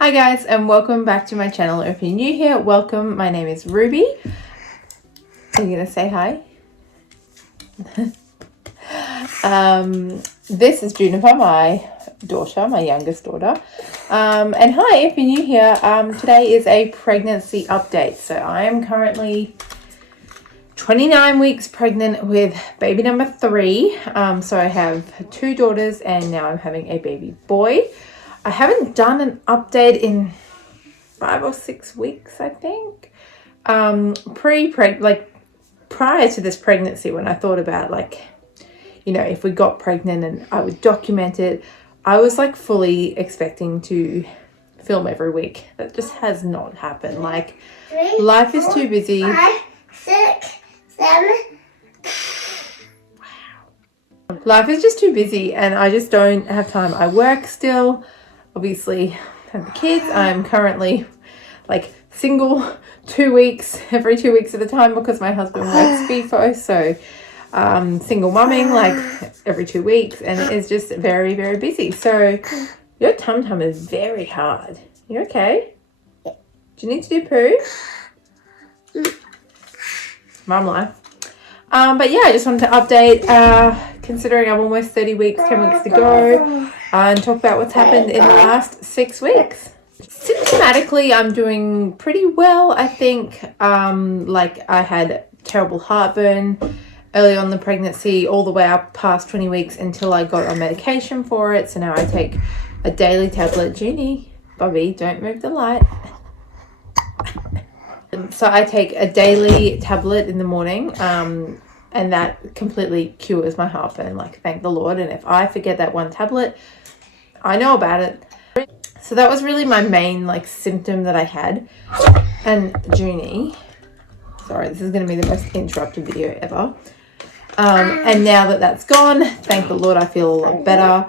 Hi guys, and welcome back to my channel. If you're new here, welcome. My name is Ruby. Are you gonna say hi? This is Juniper, my daughter, my youngest daughter. And hi, if you're new here, today is a pregnancy update. So I am currently 29 weeks pregnant with baby number 3. So I have 2 daughters and now I'm having a baby boy. I haven't done an update in 5 or 6 weeks, I think. Prior to this pregnancy, when I thought about if we got pregnant and I would document it, I was like fully expecting to film every week. That just has not happened. Like, life is too busy. 5, 6, 7. Wow. Life is just too busy and I just don't have time. I work still. Obviously, have the kids. I'm currently like single every 2 weeks at a time because my husband works FIFO. So single mumming like every 2 weeks, and it is just very, very busy. So your tum-tum is very hard. You okay? Do you need to do poo? Mum life. But yeah, I just wanted to update, considering I'm almost 30 weeks, 10 weeks to go, and talk about what's happened in the last 6 weeks. Symptomatically, I'm doing pretty well, I think. I had terrible heartburn early on in the pregnancy, all the way up past 20 weeks until I got on medication for it. So now I take a daily tablet. Junie, Bobby, don't move the light. So I take a daily tablet in the morning, and that completely cures my heartburn, like, thank the Lord. And if I forget that one tablet, I know about it. So that was really my main symptom that I had. And Junie, sorry, this is going to be the most interrupted video ever. And now that that's gone, thank the Lord, I feel a lot better.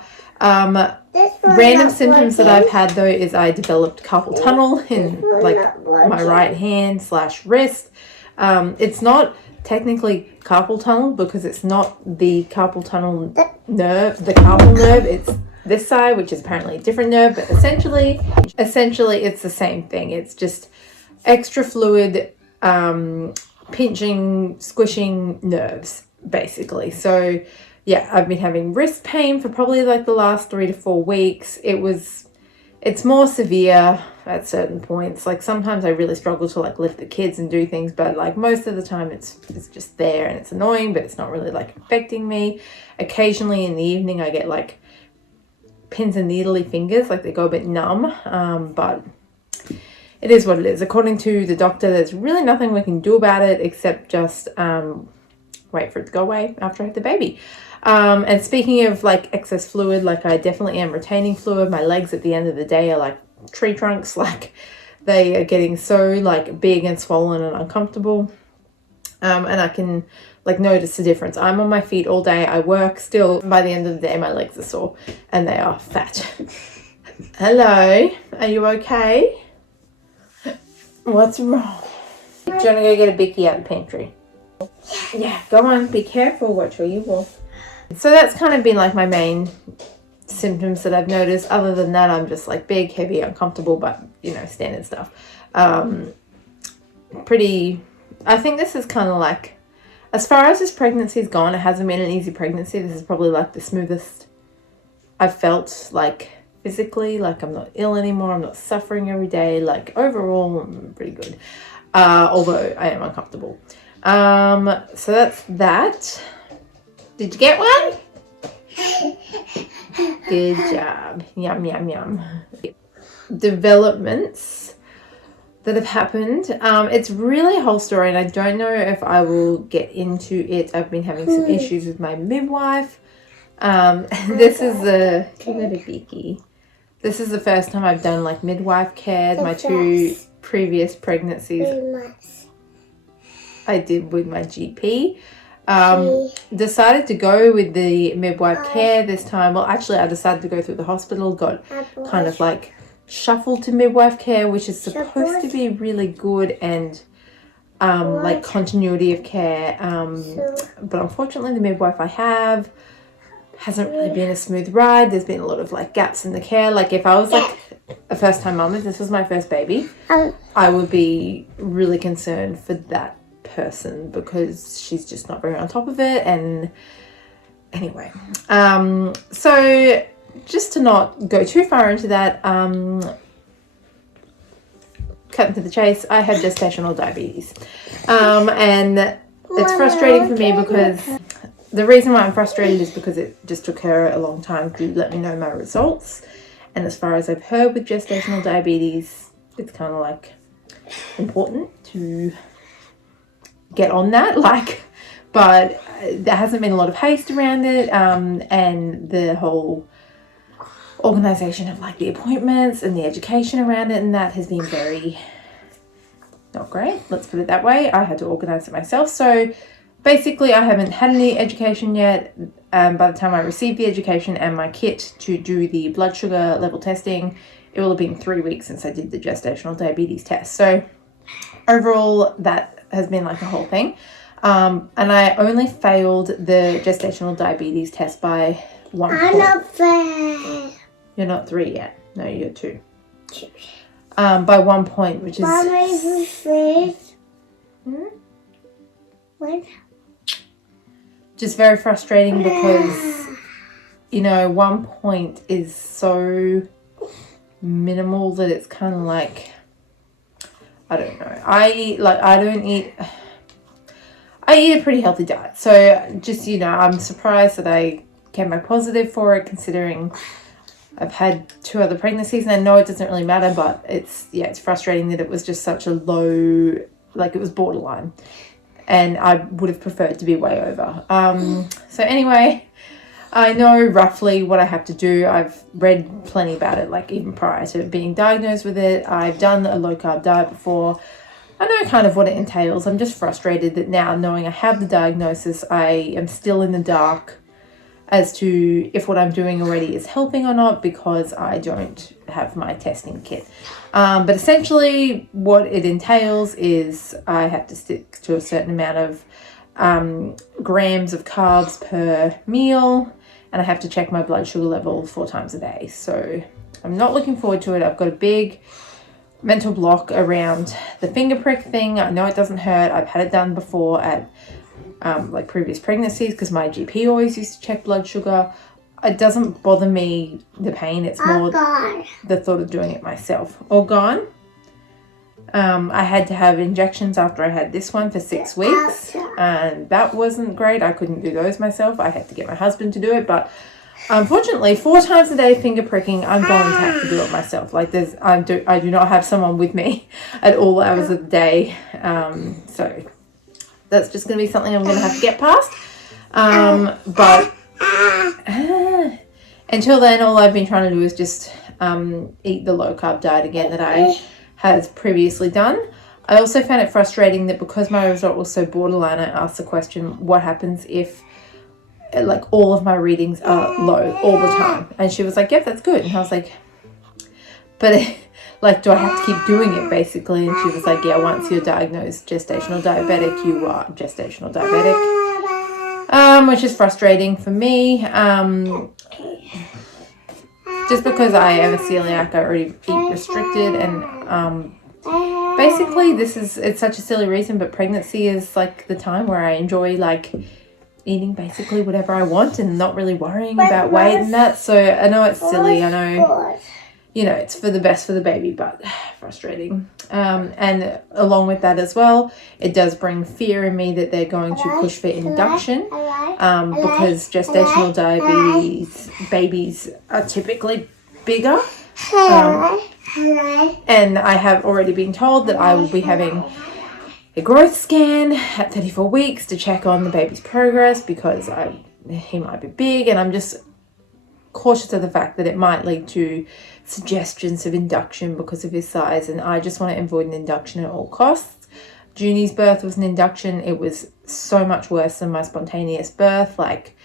Random symptoms that I've had though is I developed carpal tunnel in my right hand / wrist. It's not technically carpal tunnel because it's not the carpal tunnel nerve, the carpal nerve. It's this side, which is apparently a different nerve, but essentially it's the same thing. It's just extra fluid, pinching, squishing nerves, basically. So yeah, I've been having wrist pain for probably the last 3 to 4 weeks. It's more severe at certain points. Like, sometimes I really struggle to lift the kids and do things, but most of the time it's just there and it's annoying, but it's not really affecting me. Occasionally in the evening I get pins and needly fingers, they go a bit numb, but it is what it is. According to the doctor, there's really nothing we can do about it except just wait for it to go away after I have the baby. And speaking of excess fluid, I definitely am retaining fluid. My legs at the end of the day are like tree trunks. They are getting so big and swollen and uncomfortable. And I can notice the difference. I'm on my feet all day. I work still. By the end of the day, my legs are sore and they are fat. Hello, are you okay? What's wrong? Do you want to go get a Bicky out of the pantry? Yeah, go on. Be careful. Watch where you walk. So that's kind of been my main symptoms that I've noticed. Other than that, I'm just big, heavy, uncomfortable, but standard stuff. I think this is kind of as far as this pregnancy's gone, it hasn't been an easy pregnancy. This is probably the smoothest I've felt physically. I'm not ill anymore. I'm not suffering every day. Overall, I'm pretty good. Although I am uncomfortable. So that's that. Did you get one? Good job. Yum, yum, yum. Developments that have happened. It's really a whole story and I don't know if I will get into it. I've been having some issues with my midwife. This is This is the first time I've done midwife care. My 2 previous pregnancies I did with my GP. Decided to go with the midwife care this time. Well, actually, I decided to go through the hospital, got kind of shuffled to midwife care, which is supposed to be really good and continuity of care. But unfortunately, the midwife I have hasn't really been a smooth ride. There's been a lot of like gaps in the care. Like if I was like a first time mum, if this was my first baby, I would be really concerned for that person because she's just not very on top of it. And anyway, so just to not go too far into that, cutting to the chase, I have gestational diabetes. And it's frustrating for me because the reason why I'm frustrated is because it just took her a long time to let me know my results. And as far as I've heard with gestational diabetes, it's kind of like important to get on that, but there hasn't been a lot of haste around it. And the whole organization of like the appointments and the education around it, and that has been very not great, let's put it that way. I had to organize it myself. So basically I haven't had any education yet. By the time I received the education and my kit to do the blood sugar level testing, it will have been 3 weeks since I did the gestational diabetes test. So overall that has been like a whole thing. And I only failed the gestational diabetes test by 1 point. I'm not fair. You're not 3 yet. No, you're 2. By 1 point, which is... Mama is first. What? Just very frustrating because, you know, 1 point is so minimal that it's kind of like, I don't know. I eat a pretty healthy diet. So just, you know, I'm surprised that I came back positive for it considering I've had 2 other pregnancies, and I know it doesn't really matter, but it's frustrating that it was just such a low, like it was borderline, and I would have preferred to be way over. So anyway, I know roughly what I have to do. I've read plenty about it, like even prior to being diagnosed with it. I've done a low carb diet before. I know kind of what it entails. I'm just frustrated that now, knowing I have the diagnosis, I am still in the dark as to if what I'm doing already is helping or not because I don't have my testing kit. But essentially what it entails is I have to stick to a certain amount of grams of carbs per meal, and I have to check my blood sugar level 4 times a day. So I'm not looking forward to it. I've got a big mental block around the finger prick thing. I know it doesn't hurt. I've had it done before at like previous pregnancies because my GP always used to check blood sugar. It doesn't bother me, the pain. It's more the thought of doing it myself. All gone. I had to have injections after I had this one for 6 weeks, and that wasn't great. I couldn't do those myself. I had to get my husband to do it, but unfortunately 4 times a day finger pricking, I'm going to have to do it myself. Like I do not have someone with me at all hours of the day. So that's just going to be something I'm going to have to get past. But until then, all I've been trying to do is just eat the low carb diet again that I has previously done. I also found it frustrating that because my result was so borderline, I asked the question, what happens if like all of my readings are low all the time? And she was like, yep, that's good. And I was like, but like, do I have to keep doing it basically? And she was like, yeah, once you're diagnosed gestational diabetic, you are gestational diabetic, which is frustrating for me. Just because I am a celiac, I already eat restricted, and basically it's such a silly reason, but pregnancy is like the time where I enjoy like eating basically whatever I want and not really worrying about weight and that. So I know it's silly, I know, you know, it's for the best for the baby, but frustrating. And along with that as well, it does bring fear in me that they're going to push for induction, because gestational diabetes babies are typically bigger. And I have already been told that I will be having a growth scan at 34 weeks to check on the baby's progress because he might be big, and I'm just cautious of the fact that it might lead to suggestions of induction because of his size, and I just want to avoid an induction at all costs. Junie's birth was an induction. It was so much worse than my spontaneous birth. Like,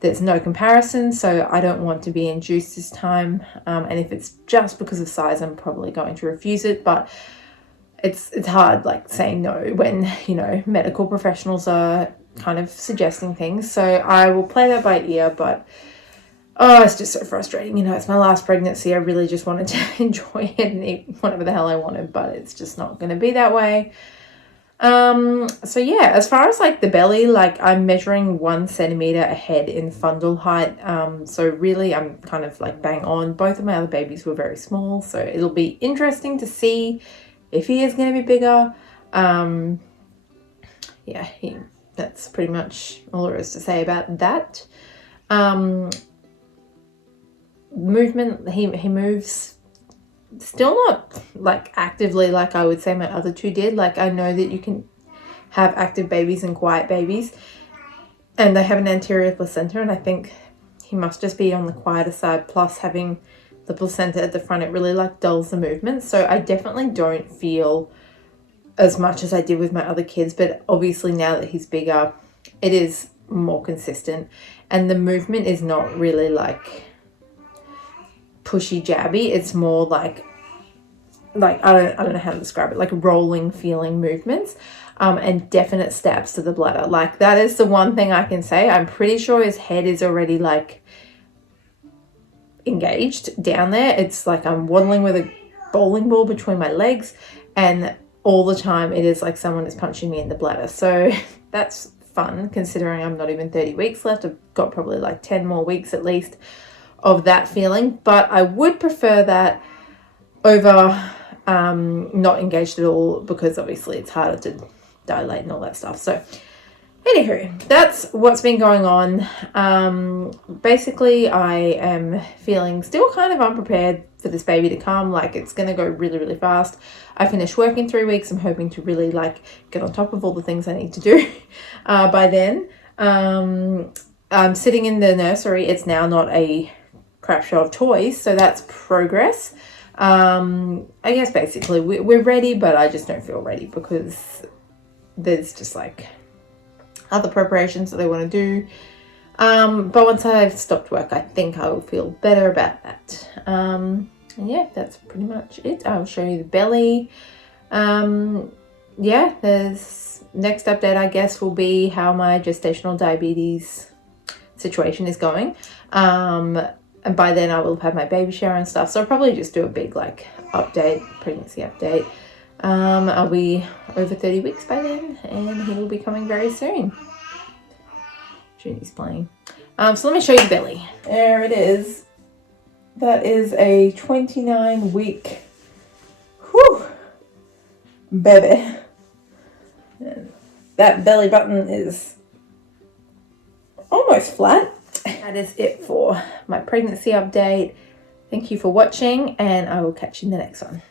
there's no comparison, so I don't want to be induced this time. And if it's just because of size, I'm probably going to refuse it, but it's hard like saying no when, you know, medical professionals are kind of suggesting things. So I will play that by ear, but Oh, it's just so frustrating. You know, it's my last pregnancy. I really just wanted to enjoy it and eat whatever the hell I wanted, but it's just not going to be that way. So yeah, as far as like the belly, like I'm measuring 1 centimeter ahead in fundal height. So really I'm kind of like bang on. Both of my other babies were very small, so it'll be interesting to see if he is going to be bigger. Yeah, that's pretty much all there is to say about that. Movement, he moves still not like actively like I would say my other two did. Like I know that you can have active babies and quiet babies, and they have an anterior placenta, and I think he must just be on the quieter side, plus having the placenta at the front, it really like dulls the movement. So I definitely don't feel as much as I did with my other kids, but obviously now that he's bigger, it is more consistent, and the movement is not really like pushy jabby. It's more like I don't know how to describe it, like rolling feeling movements, and definite stabs to the bladder. Like that is the one thing I can say. I'm pretty sure his head is already like engaged down there. It's like I'm waddling with a bowling ball between my legs, and all the time it is like someone is punching me in the bladder. So that's fun considering I'm not even 30 weeks left. I've got probably like 10 more weeks at least of that feeling, but I would prefer that over not engaged at all, because obviously it's harder to dilate and all that stuff. So anywho, that's what's been going on. Basically I am feeling still kind of unprepared for this baby to come. Like it's going to go really, really fast. I finished work in 3 weeks. I'm hoping to really like get on top of all the things I need to do by then. I'm sitting in the nursery. It's now not a crap show of toys, so that's progress. I guess basically we're ready, but I just don't feel ready because there's just like other preparations that they want to do. But once I've stopped work, I think I will feel better about that. And yeah, that's pretty much it. I'll show you the belly. Yeah, there's next update, I guess, will be how my gestational diabetes situation is going. And by then I will have had my baby shower and stuff. So I'll probably just do a big like update, pregnancy update. I'll be over 30 weeks by then, and he will be coming very soon. Junie's playing. So let me show you the belly. There it is. That is a 29-week baby. And that belly button is almost flat. That is it for my pregnancy update. Thank you for watching, and I will catch you in the next one.